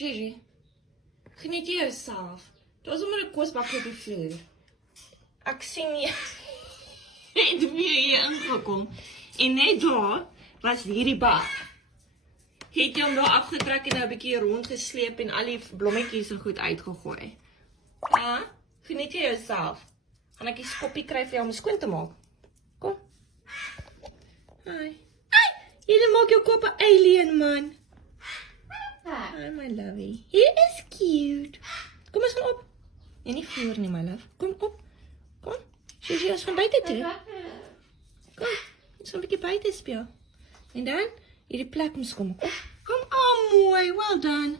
Gigi, geniet jy jouself? Daar's sommer 'n kosbakkie op die vloer. Ek sien jy het weer hier ingekom. En net daar was hierdie bak. Het jy hom daar afgetrek en nou 'n bietjie rondgesleep en al die blommetjies en goed uitgegooi. Ja, geniet jy jouself? Gaan ek die skoppie kry vir jou om skoon te maak? Kom. Hi. Ai, jy maak jou kop 'n alien, man. Hi, my lovey. He is cute. Kom eens gaan op. Nee, nie vloer nie, my love. Kom op. Kom. Gigi, ons gaan buite toe. Kom, ons gaan 'n bietjie buite speel. En dan, hierdie plek moet kom. Kom, oh mooi, well done.